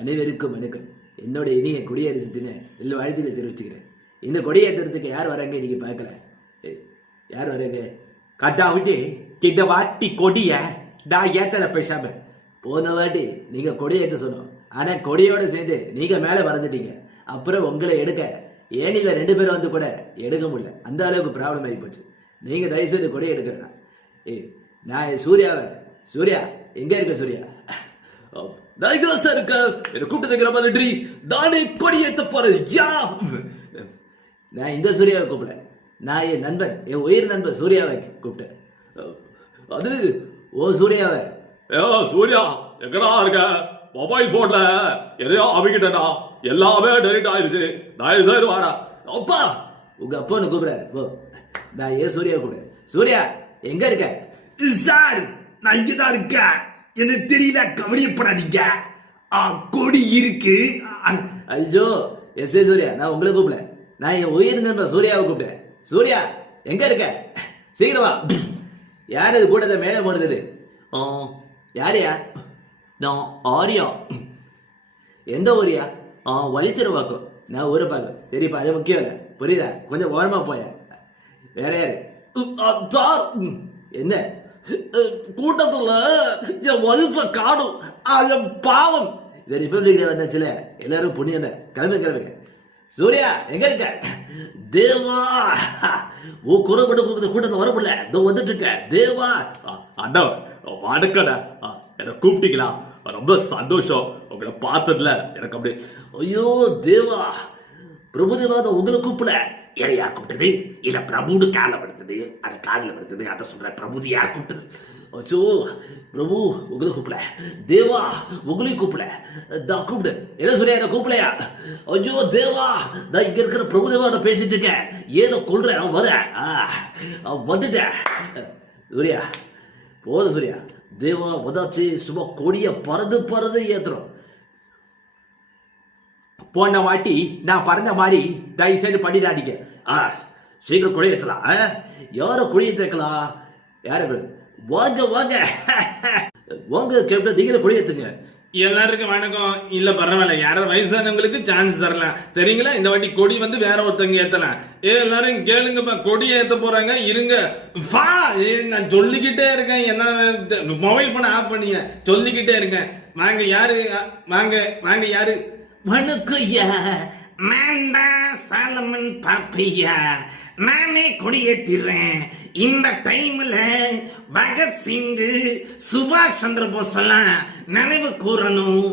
அனைவருக்கும் வணக்கம். என்னோட இனிய குடியரசு தின எல்லா வாழ்த்துக்களை தெரிவிச்சுக்கிறேன். இந்த கொடியேற்றத்துக்கு யார் வராங்க நீங்க பார்க்கல? யார் வராங்க? கட்டா விட்டு கிட்ட வாட்டி கொடிய நான் ஏத்தல பேசாம. போன வாட்டி நீங்க கொடியேற்ற சொன்னோம், ஆனா கொடியோட சேர்ந்து நீங்க மேல மறந்துட்டீங்க. அப்புறம் உங்களை எடுக்க ஏனில 2 பேரும் வந்து கூட எடுக்க முடியல. அந்த அளவுக்கு ப்ராப்ளம் ஆகி போச்சு. நீங்க தயவுசெய்து கொடி எடுக்க வேணாம். நான் சூர்யா எங்க இருக்க? சூர்யா கூப்பிட்டு நன்றி. நானே கொடியேற்ற போறேன். நான் இந்த சூர்யாவை கூப்பிடல, நான் என் நண்பன், என் உயிர் நண்பன் சூர்யாவை கூப்பிட்டேன். அது ஓ சூர்யாவை. சூர்யா எங்கடா இருக்க? மொபைல் போன்ல எதையோ அமைக்கிட்டா, எல்லாமே டெலிட் ஆயிருச்சு. தயவு செய்து வாடா. அப்பா உங்க அப்பா ஒன்று கூப்பிடுறாரு. ஓ நான் ஏன் சூர்யாவை கூப்பிடுறேன். சூர்யா எங்க இருக்க? சார் நான் இங்கதான் இருக்கேன். எனக்கு தெரியல, கவனியப்படாதீங்க. கொடி இருக்கு. ஐயோ எஸ் ஏ சூர்யா, நான் உங்களை கூப்பிடல, நான் என் உயிர் நண்பன் சூர்யாவை கூப்பிட்டேன். சூர்யா எங்க இருக்க? சீக்கிரமா. யார் இது கூட மேலே போடுறது? யாரையா? நான் ஆரியா. எந்த ஊரியா? வலிச்சிருவாக்கும். நான் ஊரை பார்க்க. சரிப்பா, அது முக்கியம் இல்லை, புரியுதா? கொஞ்சம் ஓரமா போய. வேற யாரு? என்ன கூட்டத்துல என் வகுப்ப காணும். பாவம். இந்த ரிபப்ளிக் டே வந்தாச்சுல, எல்லாரும் புண்ணியம் தான். கிளம்புங்க. சூர்யா எங்க இருக்க? தேவா குறை பட்டு கூட்டத்தை வரப்பில்ல. இதோ வந்துட்டு இருக்க. தேவா அண்ணா வணக்கண்ணா, என்ன கூப்பிட்டீங்களா? ரொம்ப சந்தோஷம் உங்களை பார்த்ததுல. எனக்கு அப்படியே ஐயோ தேவா, பிரபுதேவா உங்களை கூப்பிட. எடையா கூப்பிட்டது இல்ல, பிரபுன்னு கால படுத்தது, அதை காதில் படுத்தது, அதை சொல்ற. பிரபுதியா கூப்பிட்டது. அச்சோ பிரபு உங்களை கூப்பிட. தேவா உங்களையும் கூப்பிட. நான் கூப்பிடு. என்ன சூர்யா என்ன கூப்பிடலையா? ஐயோ தேவா, நான் இங்க இருக்கிற பிரபுதேவாட்ட பேசிட்டு இருக்கேன். ஏதோ கொள்றேன், வர வந்துட்டேன். சூர்யா போதும் சூர்யா. தேவா வந்தாச்சு. சும்மா கொடிய பறந்து ஏத்துறோம். போன வாட்டி நான் பறந்த மாதிரி தயவு செய்து பண்ணிடாதீங்க. சீக்கிரம் கொடியேற்றலாம். யார கொடியேற்றலாம்? யாரு? வாங்க கேப்டன், நீங்களே கொடியேற்றுங்க. எல்லாருக்கும் வணக்கம். இல்ல பரவாயில்ல, யாரோ வயசானவங்களுக்கு சான்ஸ் தரலாம் சரிங்களா? இந்த வாட்டி கொடி வந்து வேற ஒருத்தவங்க ஏத்தலாம். எல்லாரும் கேளுங்கப்பா, கொடி ஏத்த போறாங்க. இருங்க வா. நான் சொல்லிக்கிட்டே இருக்கேன். என்ன மொபைல் போன ஆஃப் பண்ணிய சொல்லிக்கிட்டே இருக்கேன். வாங்க யாரு? வாங்க யாரு? வணக்கம் ஐயா, நான் தான் சாலமன் பாப்பையா. நானே கொடியேத்திடுறேன். இந்த டைம்ல பகத்சிங், சுபாஷ் சந்திர போஸ் எல்லாம் நினைவு கூறணும்.